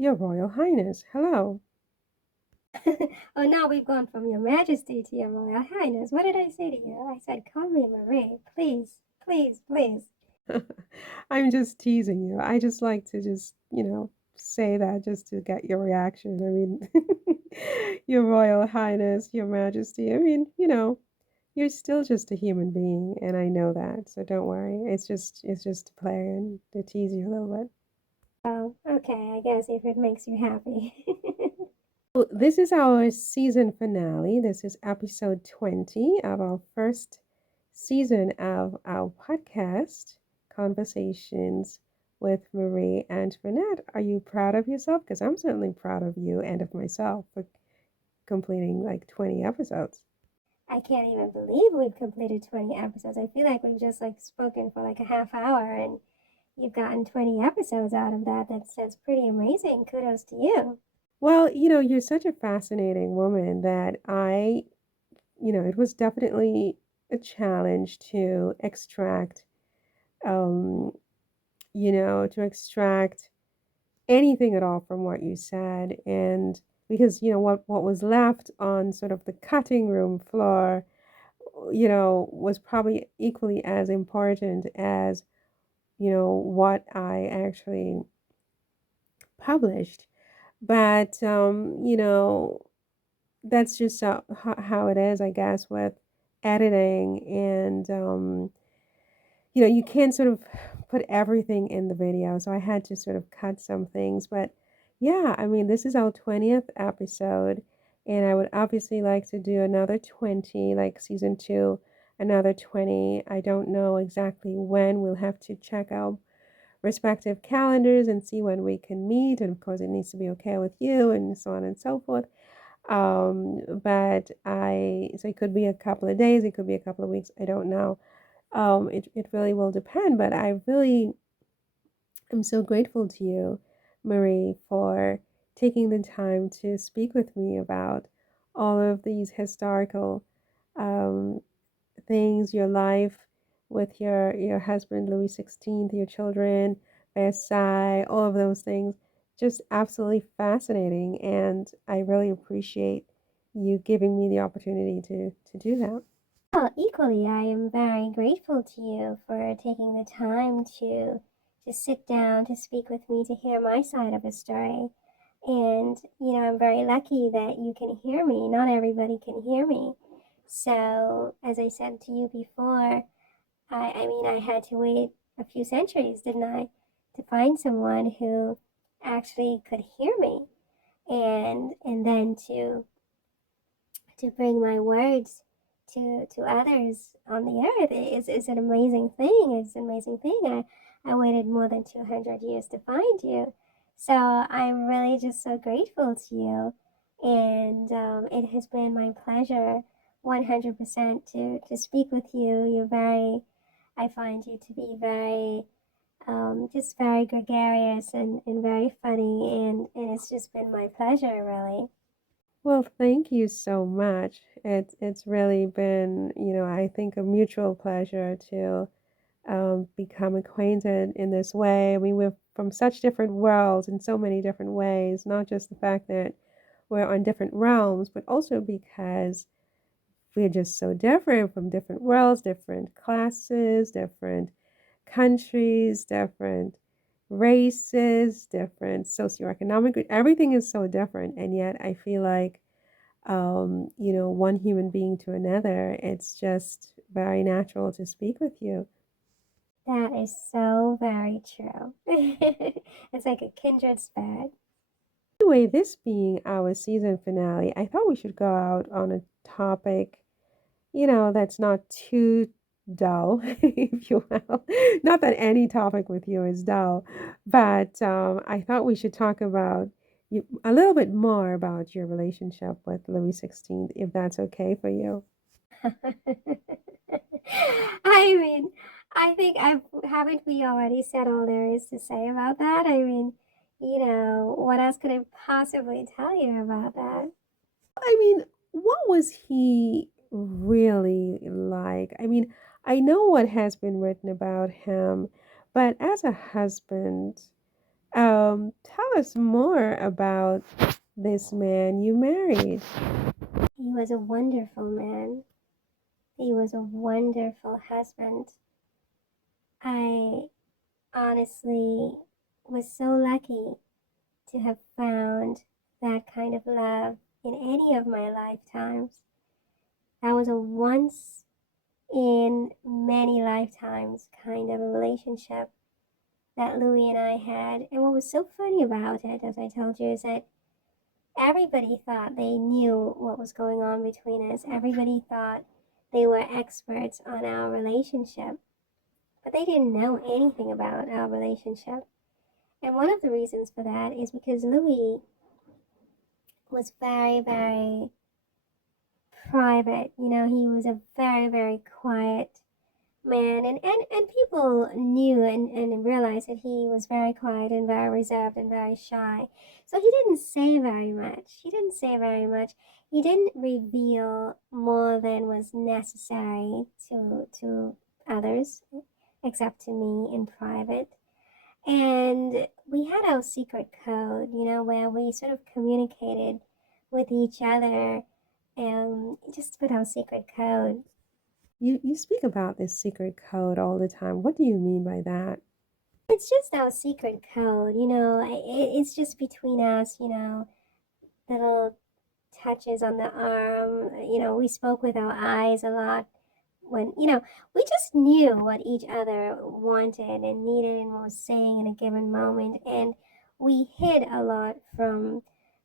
Your Royal Highness, hello. Oh, now we've gone from Your Majesty to Your Royal Highness. What did I say to you? I said, call me Marie, please, please, please. I'm just teasing you. I just like to say that just to get your reaction. I mean, Your Royal Highness, Your Majesty. I mean, you're still just a human being, and I know that. So don't worry. It's just to play and to tease you a little bit. Oh, okay, I guess if it makes you happy. So this is our season finale. This is episode 20 of our first season of our podcast, Conversations with Marie Antoinette. Are you proud of yourself? Because I'm certainly proud of you and of myself for completing like 20 episodes. I can't even believe we've completed 20 episodes. I feel like we've just like spoken for like a half hour and you've gotten 20 episodes out of that. That's pretty amazing. Kudos to you. Well, you're such a fascinating woman that it was definitely a challenge to extract um, to extract anything at all from what you said. And because, what was left on sort of the cutting room floor, was probably equally as important as, what I actually published. But, that's just how it is, I guess, with editing. And, you can't sort of put everything in the video. So I had to sort of cut some things. But yeah, I mean, this is our 20th episode. And I would obviously like to do another 20, like season two, another 20. I don't know exactly when. We'll have to check our respective calendars and see when we can meet. And of course, it needs to be okay with you and so on and so forth. So it could be a couple of days, it could be a couple of weeks. I don't know. It really will depend, but I really am so grateful to you, Marie, for taking the time to speak with me about all of these historical um, things, your life with your husband, Louis XVI, your children, Versailles, all of those things. Just absolutely fascinating. And I really appreciate you giving me the opportunity to do that. Well, equally, I am very grateful to you for taking the time to sit down to speak with me to hear my side of the story. And, I'm very lucky that you can hear me. Not everybody can hear me. So, as I said to you before, I mean, I had to wait a few centuries, didn't I, to find someone who actually could hear me and then to bring my words to others on the earth is an amazing thing. It's an amazing thing. I waited more than 200 years to find you. So I'm really just so grateful to you. And it has been my pleasure 100% to speak with you. I find you to be very, just very gregarious and very funny. And it's just been my pleasure, really. Well, thank you so much. It's really been, I think a mutual pleasure to become acquainted in this way. I mean, we're from such different worlds in so many different ways, not just the fact that we're on different realms, but also because we're just so different from different worlds, different classes, different countries, different races, different socioeconomic, everything is so different. And yet I feel like, one human being to another, it's just very natural to speak with you. That is so very true. It's like a kindred spirit. Anyway, this being our season finale, I thought we should go out on a topic, that's not too dull, if you will. Not that any topic with you is dull, but I thought we should talk about a little bit more about your relationship with Louis XVI, if that's okay for you. I mean, I think haven't we already said all there is to say about that? I mean, what else could I possibly tell you about that? I mean, what was he really like? I mean, I know what has been written about him, but as a husband, tell us more about this man you married. He was a wonderful man. He was a wonderful husband. I honestly was so lucky to have found that kind of love in any of my lifetimes. That was a once in many lifetimes kind of a relationship that Louis and I had. And what was so funny about it, as I told you, is that everybody thought they knew what was going on between us. Everybody thought they were experts on our relationship, but they didn't know anything about our relationship. And one of the reasons for that is because Louis was very, very private. You know, he was a very, very quiet man, and people knew and realized that he was very quiet and very reserved and very shy. So he didn't say very much. He didn't say very much. He didn't reveal more than was necessary to others, except to me in private. And we had our secret code, you know, where we sort of communicated with each other, just with our secret code. You speak about this secret code all the time. What do you mean by that? It's just our secret code, you know. It's just between us, you know, little touches on the arm. You know, we spoke with our eyes a lot when, you know, we just knew what each other wanted and needed and was saying in a given moment. And we hid a lot from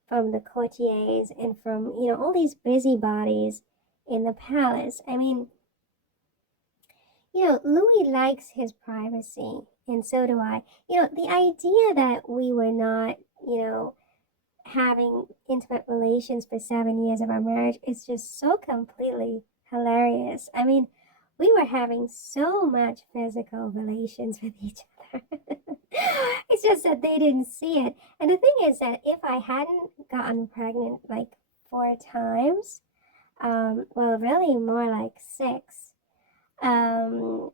the courtiers and from, you know, all these busybodies in the palace. I mean, you know, Louis likes his privacy, and so do I. You know, the idea that we were not, you know, having intimate relations for 7 years of our marriage is just so completely hilarious. I mean, we were having so much physical relations with each other. It's just that they didn't see it. And the thing is that if I hadn't gotten pregnant like 4 times, well, really more like six, um,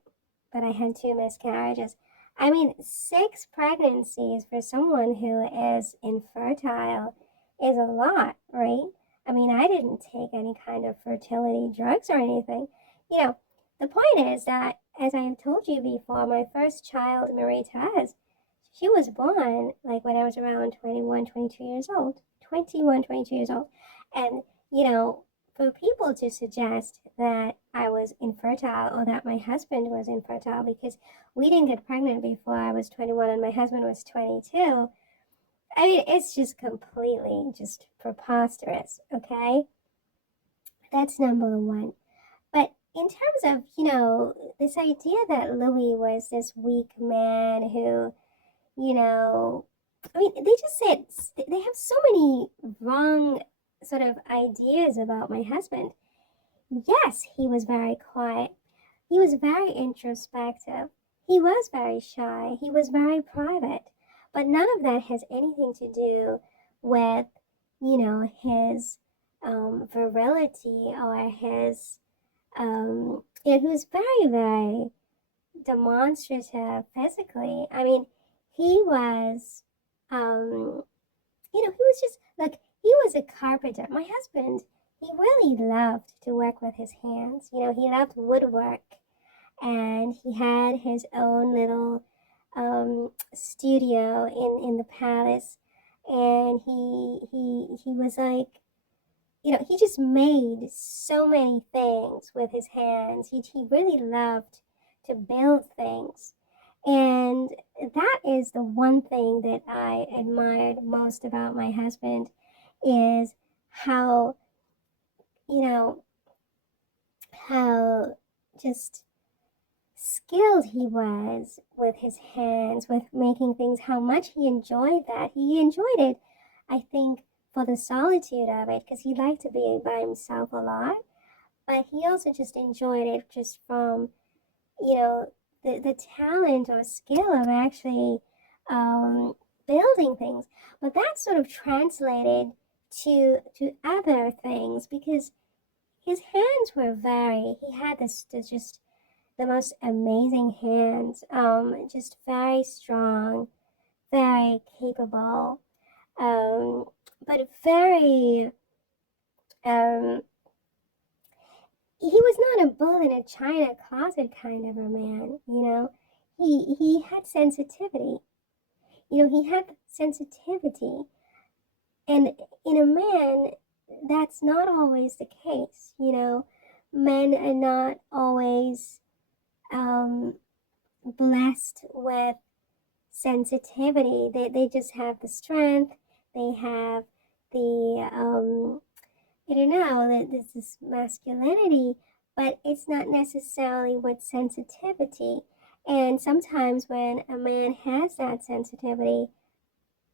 but I had 2 miscarriages. I mean, 6 pregnancies for someone who is infertile is a lot, right? I mean, I didn't take any kind of fertility drugs or anything. You know, the point is that, as I have told you before, my first child, Marie Therese, she was born like when I was around 21, 22 years old. 21, 22 years old. And, you know, for people to suggest that I was infertile or that my husband was infertile because we didn't get pregnant before I was 21 and my husband was 22, I mean, it's just completely just preposterous, okay? That's number one. But in terms of, you know, this idea that Louis was this weak man who, you know, I mean, they just said they have so many wrong sort of ideas about my husband. Yes, he was very quiet. He was very introspective. He was very shy. He was very private. But none of that has anything to do with, you know, his virility or his, you know, he was very, very demonstrative physically. I mean, he was, you know, he was just like, he was a carpenter. My husband, he really loved to work with his hands. You know, he loved woodwork and he had his own little studio in the palace. And he was like, you know, he just made so many things with his hands. He really loved to build things. And that is the one thing that I admired most about my husband is how, you know, how just skilled he was with his hands, with making things, how much he enjoyed that. He enjoyed it, I think, for the solitude of it, because he liked to be by himself a lot. But he also just enjoyed it just from, you know, the talent or skill of actually um, building things. But that sort of translated to other things because his hands were very, he had this just the most amazing hands, just very strong, very capable. um, but very, um, he was not a bull in a china closet kind of a man, you know. He had sensitivity. You know, he had sensitivity, and in a man, that's not always the case. You know, men are not always um, blessed with sensitivity. They just have the strength. They have the I don't know, that there's this masculinity, but it's not necessarily with sensitivity. And sometimes when a man has that sensitivity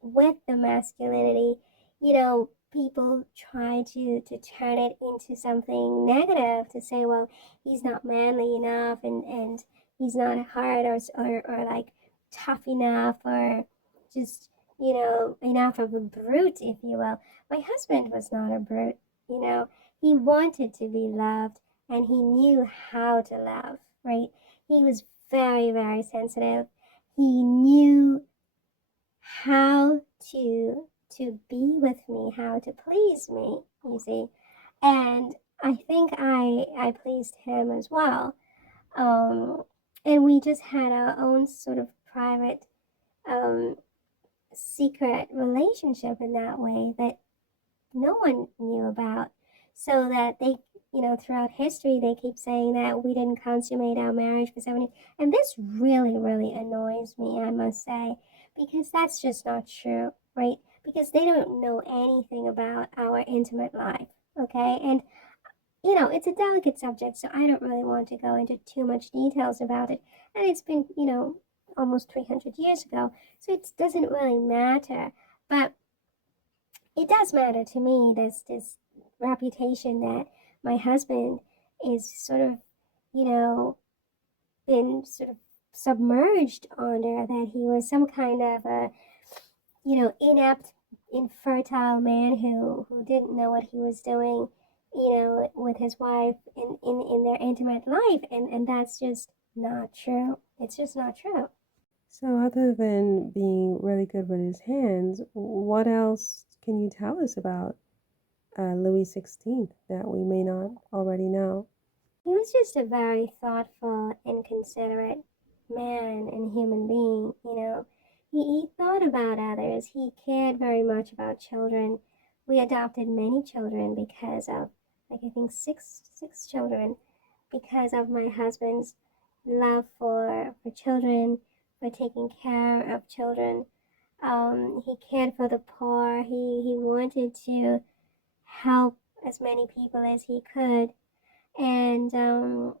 with the masculinity, you know, people try to turn it into something negative, to say, well, he's not manly enough, and he's not hard, or like tough enough, or just, you know, enough of a brute, if you will. My husband was not a brute, you know. He wanted to be loved, and he knew how to love, right? He was very, very sensitive. He knew how to be with me, how to please me, you see. And I think I pleased him as well. Um, and we just had our own sort of private, um, secret relationship in that way that no one knew about. So that they, you know, throughout history, they keep saying that we didn't consummate our marriage for 70. And this really, really annoys me, I must say, because that's just not true, right? Because they don't know anything about our intimate life, okay? And, you know, it's a delicate subject, so I don't really want to go into too much details about it. And it's been, you know, almost 300 years ago, so it doesn't really matter. But it does matter to me, this reputation that my husband is sort of, you know, been sort of submerged under, that he was some kind of a, you know, inept, infertile man who didn't know what he was doing, you know, with his wife in their intimate life, and that's just not true. It's just not true. So, other than being really good with his hands, what else can you tell us about Louis XVI that we may not already know? He was just a very thoughtful and considerate man and human being, you know. He thought about others. He cared very much about children. We adopted many children because of, like, I think six children, because of my husband's love for children, for taking care of children. He cared for the poor. He wanted to help as many people as he could, and so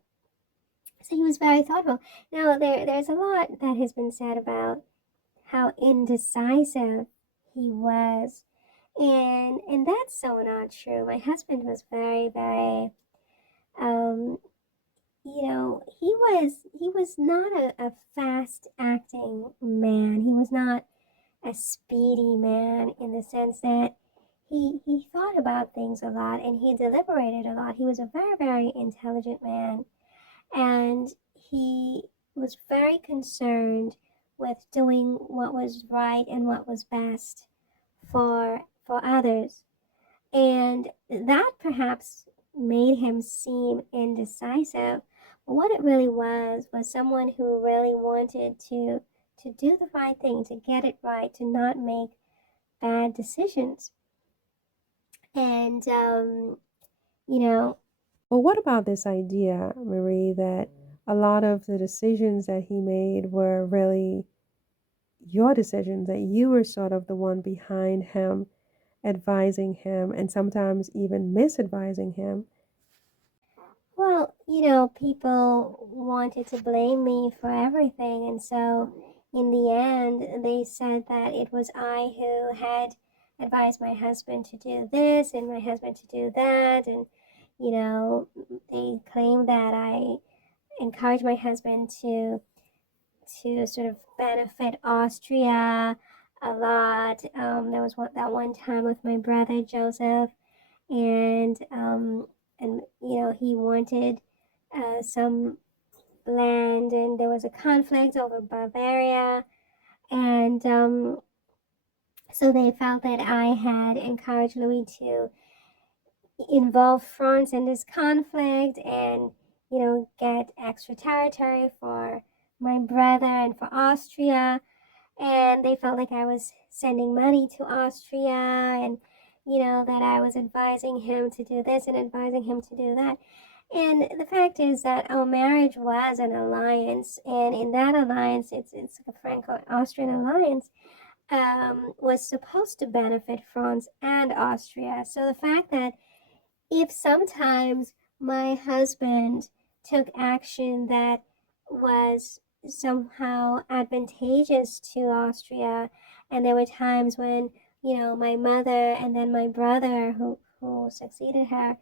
he was very thoughtful. Now there's a lot that has been said about how indecisive he was, and that's so not true. My husband was very, very, um, you know, he was not a fast acting man. He was not a speedy man, in the sense that he thought about things a lot, and he deliberated a lot. He was a very, very intelligent man, and he was very concerned with doing what was right and what was best for others. And that perhaps made him seem indecisive. But what it really was someone who really wanted to do the right thing, to get it right, to not make bad decisions. And you know, Well, what about this idea, Marie, that a lot of the decisions that he made were really your decisions, that you were sort of the one behind him, advising him, and sometimes even misadvising him? well, you know, people wanted to blame me for everything, and so in the end, they said that it was I who had advised my husband to do this and my husband to do that, and, you know, they claimed that I encouraged my husband to sort of benefit Austria a lot. There was that one time with my brother Joseph, and you know, he wanted some land, and there was a conflict over Bavaria, and So they felt that I had encouraged Louis to involve France in this conflict and, get extra territory for my brother and for Austria. And they felt like I was sending money to Austria and, that I was advising him to do this and advising him to do that. And the fact is that our marriage was an alliance, and in that alliance, it's a Franco-Austrian alliance, was supposed to benefit France and Austria. So the fact that if sometimes my husband took action that was somehow advantageous to Austria, and there were times when, my mother and then my brother, who succeeded her,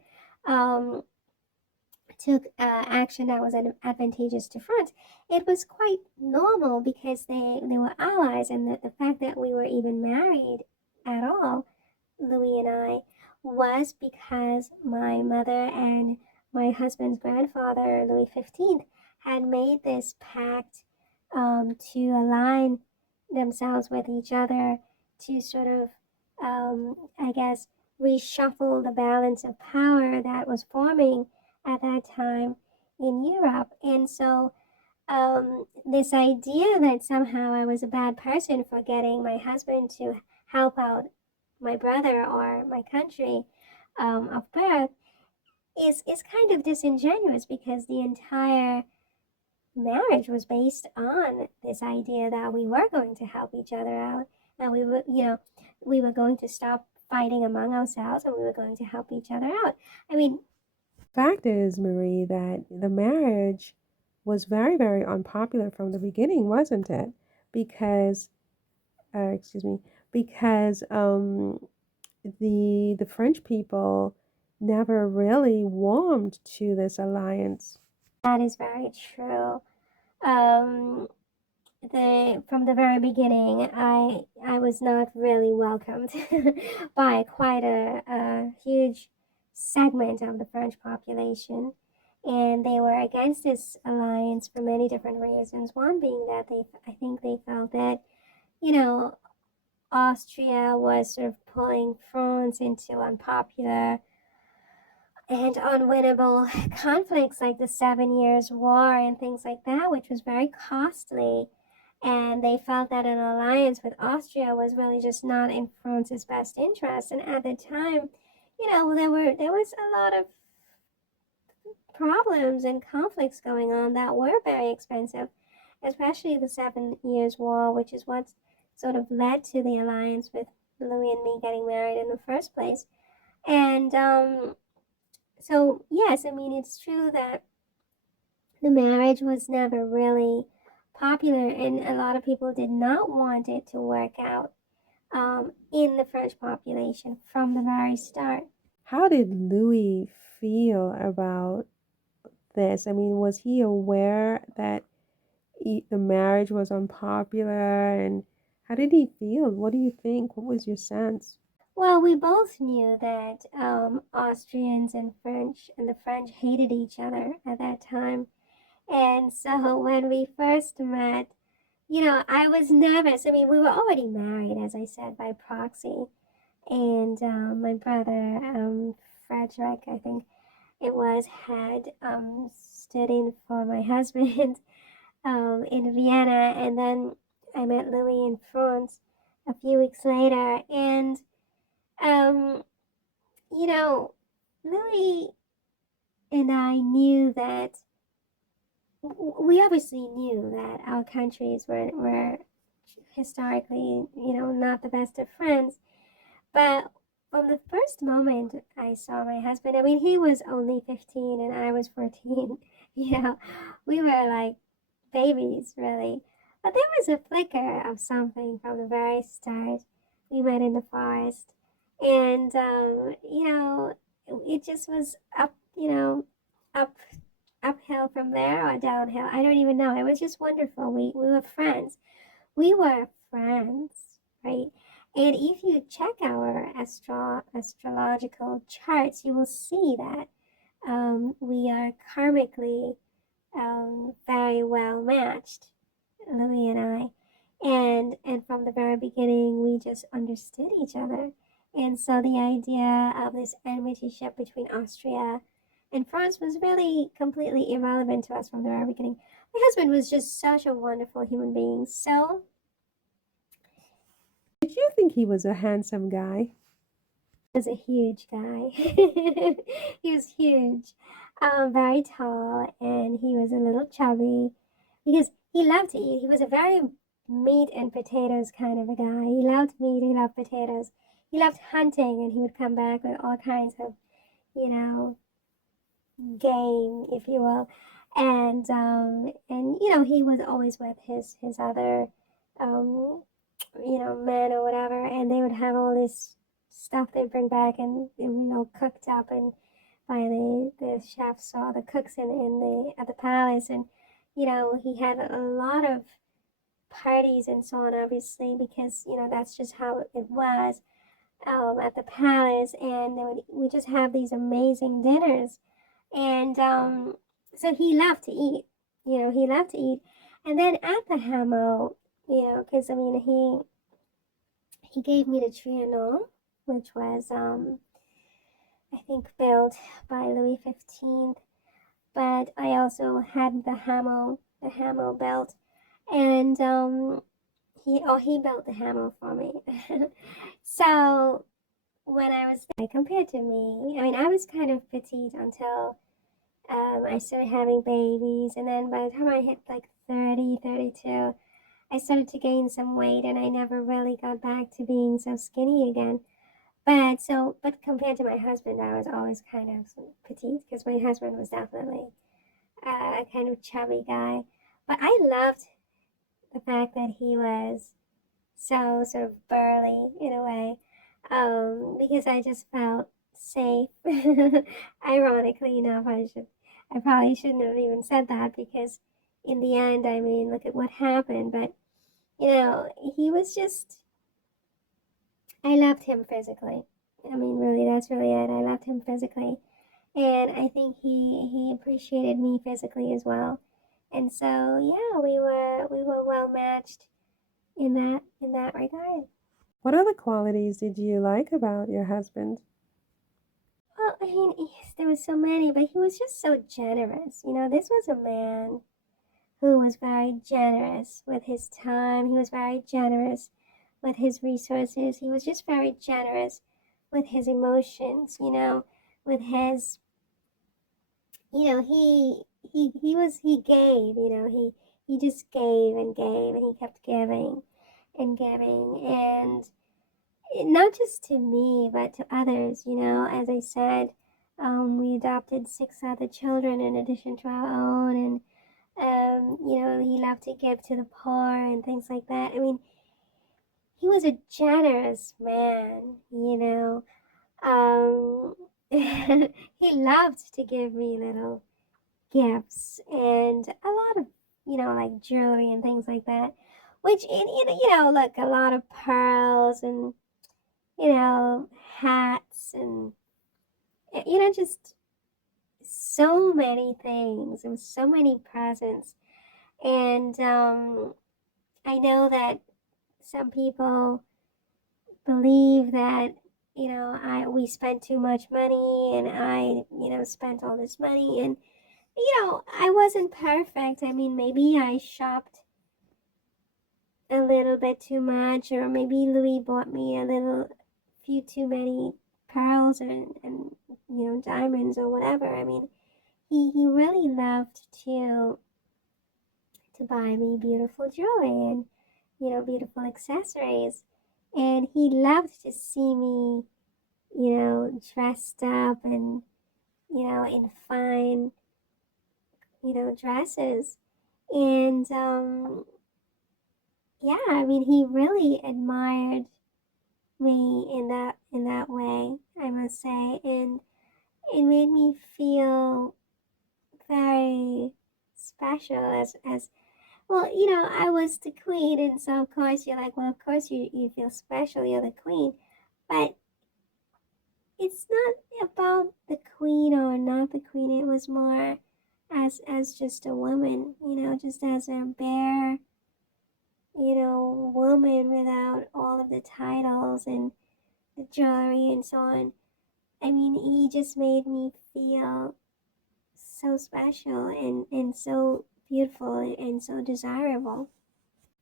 um, took action that was advantageous to France, it was quite normal because they were allies, and the fact that we were even married at all, Louis and I, was because my mother and my husband's grandfather, Louis XV, had made this pact to align themselves with each other to sort of, I guess, reshuffle the balance of power that was forming at that time in Europe. And so this idea that somehow I was a bad person for getting my husband to help out my brother or my country of birth is kind of disingenuous, because the entire marriage was based on this idea that we were going to help each other out, and we were going to stop fighting among ourselves, and we were going to help each other out. I mean, Fact is, Marie, that the marriage was very, very unpopular from the beginning, wasn't it? Because, excuse me, because the French people never really warmed to this alliance. that is very true. Um, from the very beginning, I was not really welcomed by quite a huge segment of the French population, and they were against this alliance for many different reasons. One being that I think they felt that, you know, Austria was sort of pulling France into unpopular and unwinnable conflicts like the 7 Years' War and things like that, which was very costly. And they felt that an alliance with Austria was really just not in France's best interest. And at the time, there was a lot of problems and conflicts going on that were very expensive, especially the 7 Years' War, which is what sort of led to the alliance with Louis and me getting married in the first place. And so, yes, I mean, it's true that the marriage was never really popular, and a lot of people did not want it to work out in the French population from the very start. How did Louis feel about this? I mean, was he aware that the marriage was unpopular, and how did he feel? What do you think? What was your sense? Well, we both knew that Austrians and the French hated each other at that time. And so when we first met, I was nervous. I mean, we were already married, as I said, by proxy. And my brother, Frederick, I think it was, had stood in for my husband in Vienna. And then I met Louis in France a few weeks later. And, um, you know, Louis and I knew that we obviously knew that our countries were historically, not the best of friends. But from the first moment I saw my husband, I mean, he was only 15 and I was 14. We were like babies, really. But there was a flicker of something from the very start. We met in the forest, and it just was up, up uphill from there or downhill. I don't even know. It was just wonderful. We were friends. We were friends, right? And if you check our astrological charts, you will see that we are karmically very well matched, Louis and I. And from the very beginning we just understood each other. And so the idea of this enmityship between Austria and France was really completely irrelevant to us from the very beginning. My husband was just such a wonderful human being. So Did you think he was a handsome guy? he was a huge guy. He was huge, very tall, and he was a little chubby because he loved to eat. He was a very meat and potatoes kind of a guy. He loved meat, he loved potatoes. He loved hunting, and he would come back with all kinds of, you know, game, if you will. And he was always with his other um men or whatever, and they would have all this stuff they bring back and cooked up and by the chefs or the cooks in the at the palace. And he had a lot of parties and so on, obviously, because that's just how it was at the palace. And we just have these amazing dinners. And so he loved to eat. He loved to eat. And then at the Hamo, because I mean he gave me the Trianon, which was I think built by Louis XV. But I also had the Hamo belt, and he built the Hamo for me. So when I was compared to me, I mean I was kind of petite until I started having babies, and then by the time I hit like 30, 32, I started to gain some weight, and I never really got back to being so skinny again. But compared to my husband, I was always kind of petite because my husband was definitely a kind of chubby guy. But I loved the fact that he was so sort of burly in a way, because I just felt safe. Ironically enough, I probably shouldn't have even said that because in the end, I mean, look at what happened. But he was just, I loved him physically. I mean, really, that's really it. I loved him physically, and I think he appreciated me physically as well. And so, yeah, we were well matched in that regard. What other qualities did you like about your husband? Well, I mean, there was so many, but he was just so generous. This was a man who was very generous with his time. He was very generous with his resources. He was just very generous with his emotions, with his, he gave, he just gave and he kept giving and giving. And not just to me, but to others. As I said, we adopted 6 other children in addition to our own, and he loved to give to the poor and things like that. I mean, he was a generous man. He loved to give me little gifts and a lot of, like jewelry and things like that, which, look, a lot of pearls and, hats and, just so many things and so many presents. And I know that some people believe that, we spent too much money and I, spent all this money. And, I wasn't perfect. I mean, maybe I shopped a little bit too much, or maybe Louis bought me a few too many pearls and diamonds or whatever. I mean, he really loved to buy me beautiful jewelry and beautiful accessories, and he loved to see me dressed up and in fine dresses. And yeah, I mean, he really admired me in that way, I must say. And it made me feel very special as well. I was the queen, and so of course you're like, well, of course you feel special, you're the queen. But it's not about the queen or not the queen. It was more as just a woman, just as a bare woman without all of the titles and the jewelry and so on. I mean, he just made me feel so special and so beautiful and so desirable.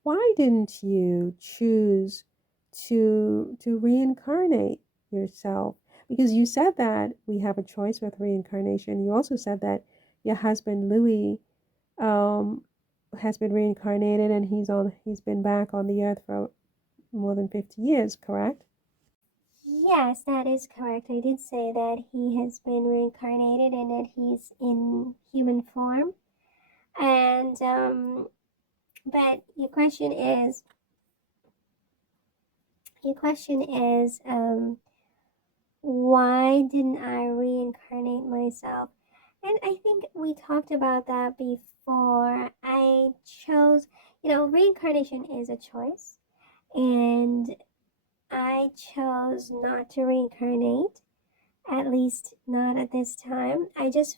Why didn't you choose to reincarnate yourself? Because you said that we have a choice with reincarnation. You also said that your husband Louis um, has been reincarnated and he's been back on the earth for more than 50 years, correct? Yes, that is correct. I did say that he has been reincarnated and that he's in human form. And, but your question is, why didn't I reincarnate myself? And I think we talked about that before. I chose, reincarnation is a choice, and I chose not to reincarnate, at least not at this time. I just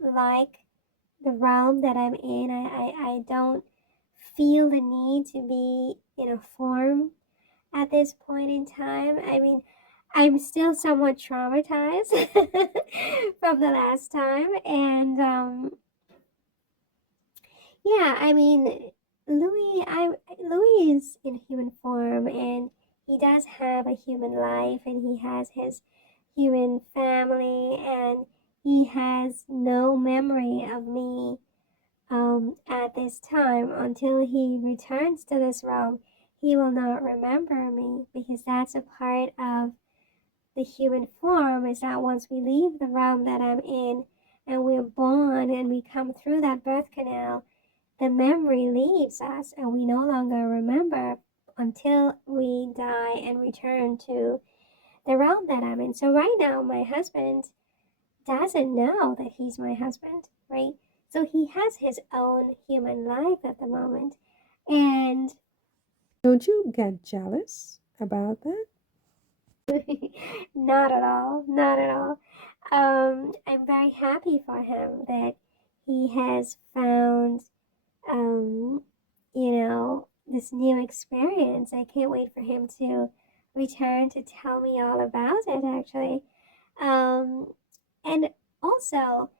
like the realm that I'm in. I don't feel the need to be in a form at this point in time. I mean, I'm still somewhat traumatized from the last time. And yeah, I mean, Louis is in human form and he does have a human life and he has his human family and he has no memory of me at this time until he returns to this realm. He will not remember me because that's a part of the human form, is that once we leave the realm that I'm in and we're born and we come through that birth canal, the memory leaves us and we no longer remember until we die and return to the realm that I'm in. So right now, my husband doesn't know that he's my husband, right? So he has his own human life at the moment. And Don't you get jealous about that? not at all, not at all. I'm very happy for him that he has found, um, this new experience. I can't wait for him to return to tell me all about it, actually. Um, and also,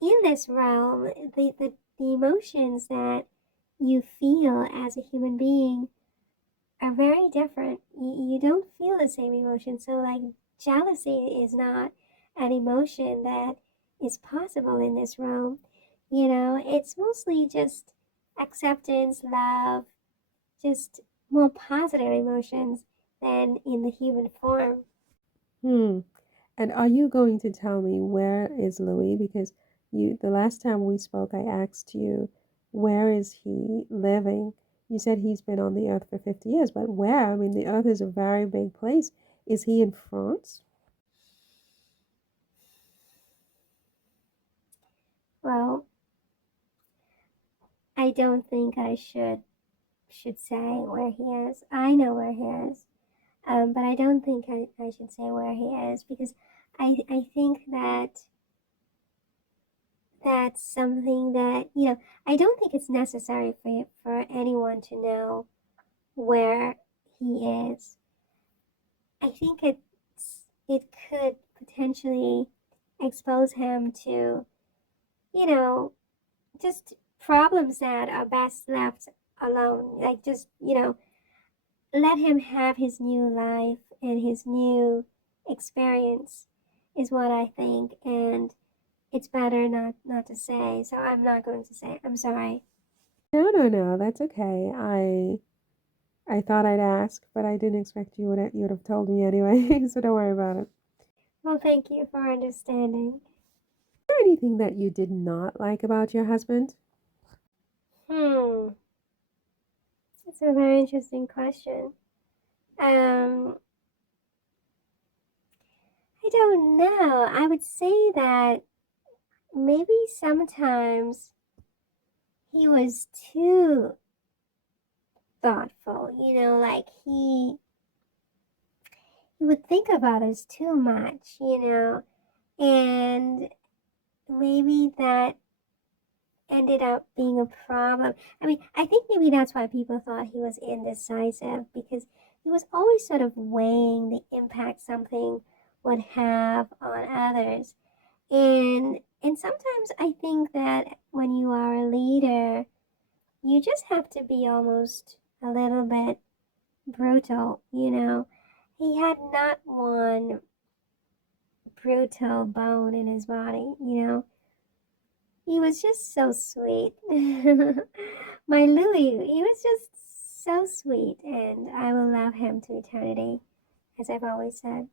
in this realm, the emotions that you feel as a human being are very different. You don't feel the same emotion. So, like, jealousy is not an emotion that is possible in this realm. It's mostly just acceptance, love, just more positive emotions than in the human form. Hmm. And are you going to tell me where is Louis? Because the last time we spoke, I asked you, where is he living? You said he's been on the earth for 50 years, but where? I mean, the earth is a very big place. Is he in France? Well, I don't think I should say where he is. I know where he is. But I don't think I should say where he is because I think that that's something that, I don't think it's necessary for anyone to know where he is. I think it could potentially expose him to, you know, just problems that are best left alone. Like just, let him have his new life and his new experience is what I think, and it's better not to say. So I'm not going to say. I'm sorry. No, no, no, that's okay. I thought I'd ask, but I didn't expect you would have told me anyway, so don't worry about it. Is Well, thank you for understanding. there anything that you did not like about your husband? Hmm, it's a very interesting question. Um, I don't know. I would say that maybe sometimes he was too thoughtful. Like he would think about us too much. And maybe that ended up being a problem. I mean, I think maybe that's why people thought he was indecisive, because he was always sort of weighing the impact something would have on others. And sometimes I think that when you are a leader, you just have to be almost a little bit brutal, you know. He had not one brutal bone in his body, you know. He was just so sweet. My Louis, he was just so sweet, and I will love him to eternity, as I've always said.